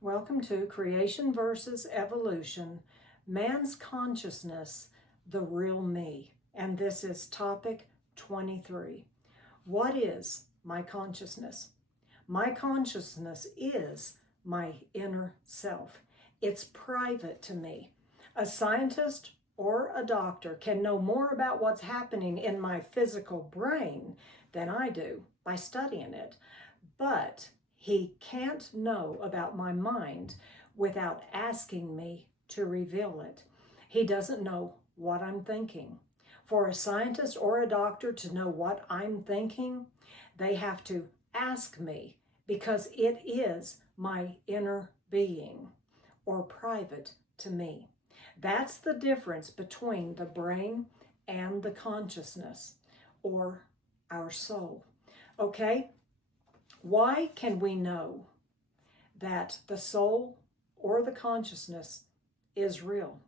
Welcome to Creation versus Evolution, Man's Consciousness, the Real Me. And this is topic 23. What is my consciousness? My consciousness is my inner self. It's private to me. A scientist or a doctor can know more about what's happening in my physical brain than I do by studying it. But he can't know about my mind without asking me to reveal it. He doesn't know what I'm thinking. For a scientist or a doctor to know what I'm thinking, they have to ask me because it is my inner being or private to me. That's the difference between the brain and the consciousness or our soul. Okay? Why can we know that the soul or the consciousness is real?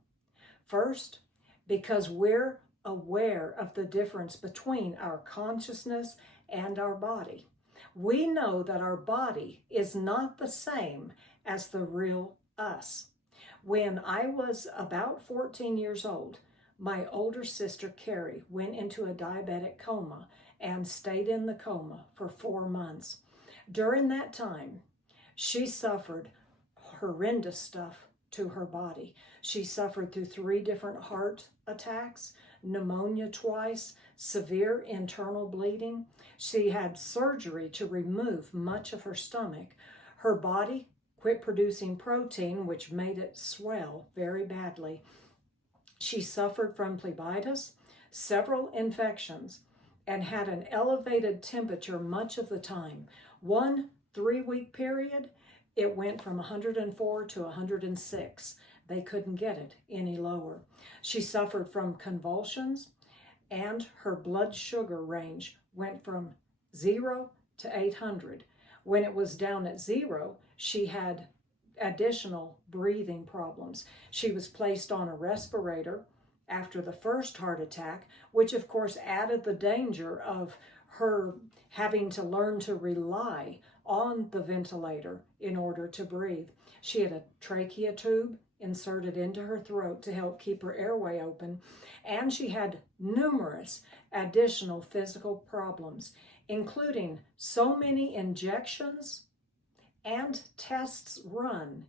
First, because we're aware of the difference between our consciousness and our body. We know that our body is not the same as the real us. When I was about 14 years old, my older sister Carrie went into a diabetic coma and stayed in the coma for 4 months. During that time, she suffered horrendous stuff to her body. She suffered through 3 different heart attacks, pneumonia twice, severe internal bleeding. She had surgery to remove much of her stomach. Her body quit producing protein, which made it swell very badly. She suffered from phlebitis, several infections, and had an elevated temperature much of the time. 1 3-week period, it went from 104 to 106. They couldn't get it any lower. She suffered from convulsions, and her blood sugar range went from 0 to 800. When it was down at 0, she had additional breathing problems. She was placed on a respirator after the first heart attack, which of course added the danger of her having to learn to rely on the ventilator in order to breathe. She had a trachea tube inserted into her throat to help keep her airway open, and she had numerous additional physical problems, including so many injections and tests run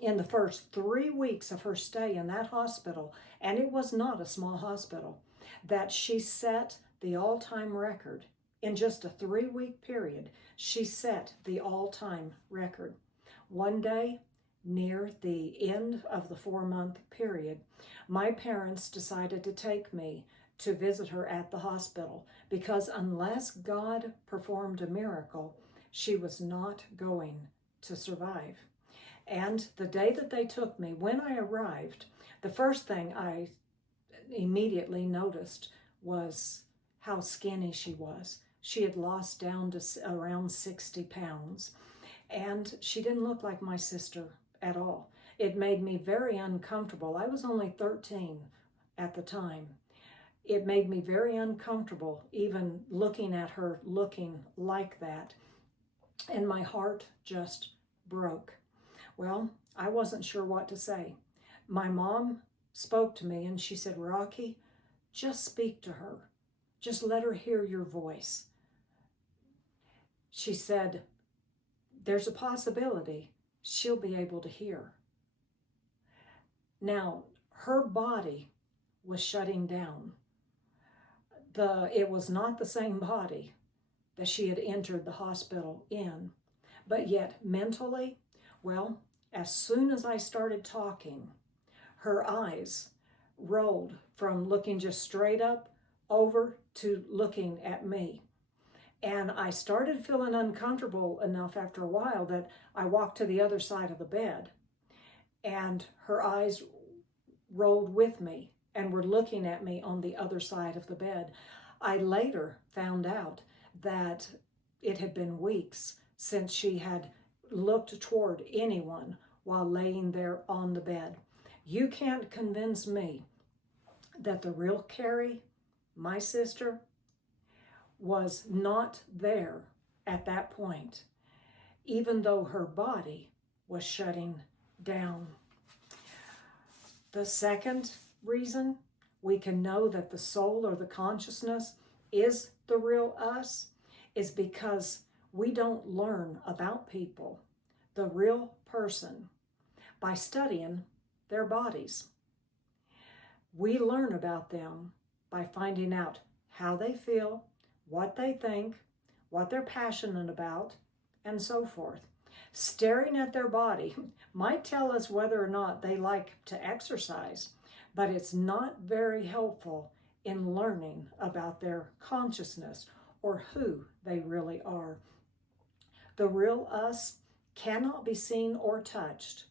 in the first 3 weeks of her stay in that hospital, and it was not a small hospital, that she set the all-time record. In just a 3-week period, she set the all-time record. One day, near the end of the 4-month period, my parents decided to take me to visit her at the hospital because unless God performed a miracle, she was not going to survive. And the day that they took me, when I arrived, the first thing I immediately noticed was how skinny she was. She had lost down to around 60 pounds, and she didn't look like my sister at all. It made me very uncomfortable. I was only 13 at the time. It made me very uncomfortable even looking at her looking like that, and my heart just broke. Well, I wasn't sure what to say. My mom spoke to me and she said, "Rocky, just speak to her. Just let her hear your voice." She said, "There's a possibility she'll be able to hear." Now, her body was shutting down. It was not the same body that she had entered the hospital in, but yet mentally, well, as soon as I started talking, her eyes rolled from looking just straight up over to looking at me. And I started feeling uncomfortable enough after a while that I walked to the other side of the bed, and her eyes rolled with me and were looking at me on the other side of the bed. I later found out that it had been weeks since she had looked toward anyone while laying there on the bed. You can't convince me that the real Carrie, my sister, was not there at that point, even though her body was shutting down. The second reason we can know that the soul or the consciousness is the real us is because we don't learn about people, the real person, by studying their bodies. We learn about them by finding out how they feel, what they think, what they're passionate about, and so forth. Staring at their body might tell us whether or not they like to exercise, but it's not very helpful in learning about their consciousness or who they really are. The real us cannot be seen or touched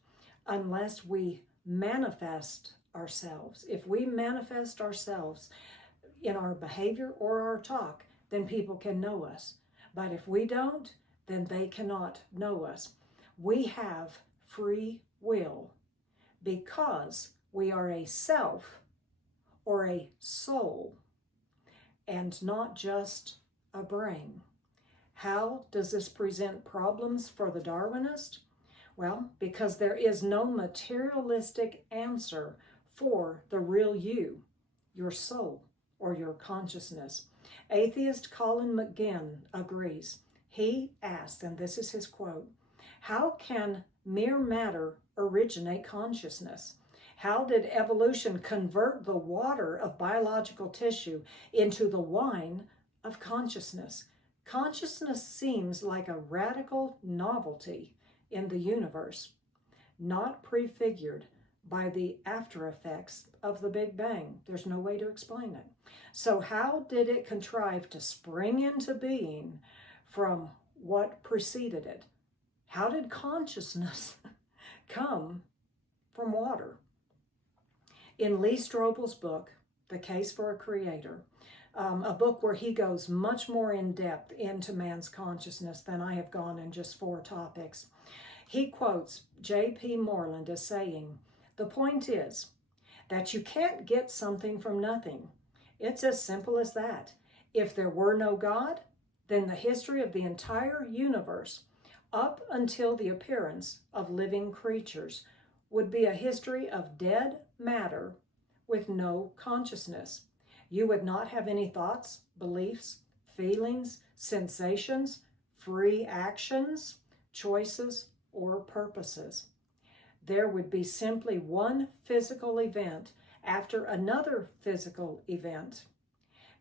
unless we manifest ourselves. If we manifest ourselves in our behavior or our talk, then people can know us. But if we don't, then they cannot know us. We have free will because we are a self or a soul and not just a brain. How does this present problems for the Darwinist? Well, because there is no materialistic answer for the real you, your soul, or your consciousness. Atheist Colin McGinn agrees. He asks, and this is his quote, "How can mere matter originate consciousness? How did evolution convert the water of biological tissue into the wine of consciousness? Consciousness seems like a radical novelty in the universe, not prefigured by the after effects of the Big Bang. There's no way to explain it. So how did it contrive to spring into being from what preceded it? How did consciousness come from water?" In Lee Strobel's book, The Case for a Creator, a book where he goes much more in depth into man's consciousness than I have gone in just 4 topics, he quotes J.P. Moreland as saying, "The point is that you can't get something from nothing. It's as simple as that. If there were no God, then the history of the entire universe, up until the appearance of living creatures, would be a history of dead matter with no consciousness. You would not have any thoughts, beliefs, feelings, sensations, free actions, choices, or purposes. There would be simply one physical event after another physical event,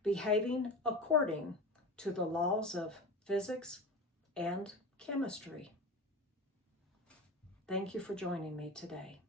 behaving according to the laws of physics and chemistry." Thank you for joining me today.